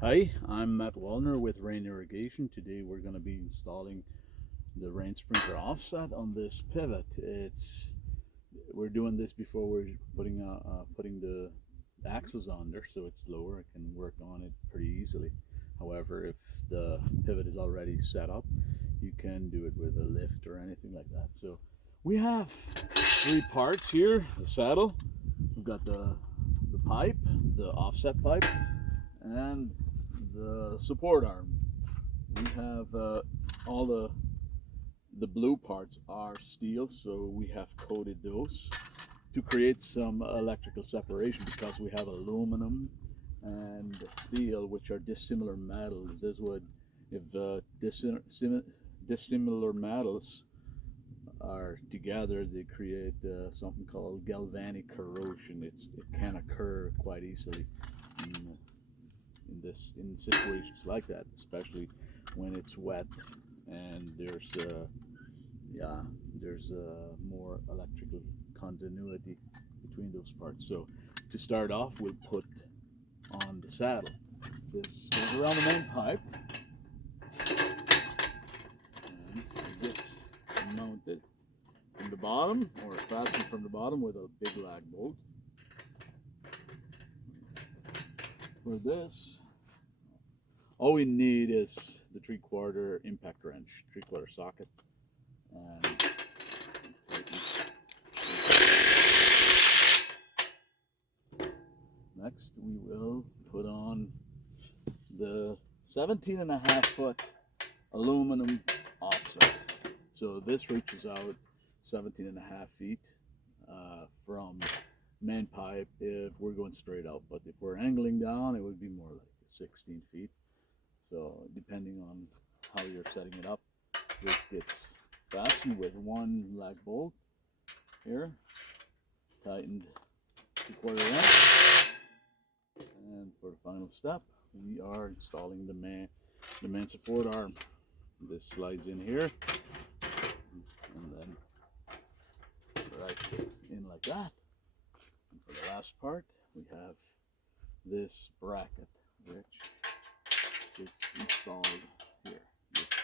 Hi, I'm Matt Wallner with Rain Irrigation. Today we're going to be installing the rain sprinkler offset on this pivot. We're doing this before we're putting the axles on there, so it's lower. I can work on it pretty easily. However, if the pivot is already set up, you can do it with a lift or anything like that. So we have three parts here: the saddle, we've got the pipe, the offset pipe, and the support arm. We have all the blue parts are steel, so we have coated those to create some electrical separation because we have aluminum and steel, which are dissimilar metals. This would, if dissimilar metals are together, they create something called galvanic corrosion. It can occur quite easily in, in situations like that, especially when it's wet and yeah there's more electrical continuity between those parts. So to start off, we'll put on the saddle. This goes around the main pipe and it gets mounted from the bottom or fastened from the bottom with a big lag bolt. For this, all we need is the 3/4 impact wrench, 3/4 socket, and next we will put on the 17.5 foot aluminum offset. So this reaches out 17.5 feet from main pipe if we're going straight out, but if we're angling down, it would be more like 16 feet. So depending on how you're setting it up, this gets fastened with one lag bolt here, tightened 3/4 inch, and for the final step, we are installing the main support arm. This slides in here and then right in like that. And for the last part, we have this bracket which gets installed here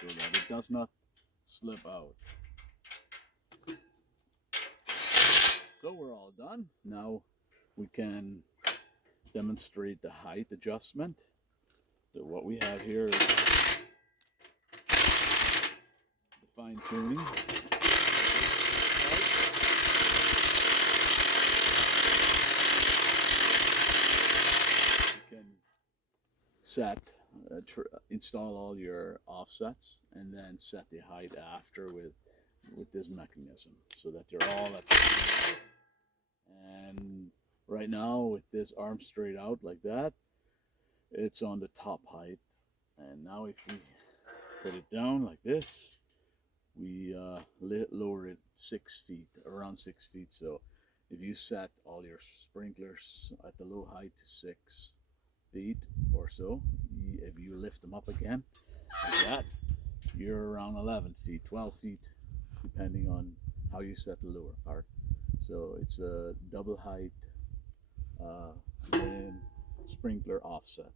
so that it does not slip out. So we're all done. Now we can demonstrate the height adjustment. So what we have here is the fine tuning. You can set, install all your offsets, and then set the height after with this mechanism so that they're all at the same height. And right now, with this arm straight out like that, it's on the top height. And now if we put it down like this, we lower it 6 feet, around 6 feet. So if you set all your sprinklers at the low height to 6 feet or so, if you lift them up again like that, you're around 11 feet, 12 feet, depending on how you set the lower part. So it's a double height wind sprinkler offset.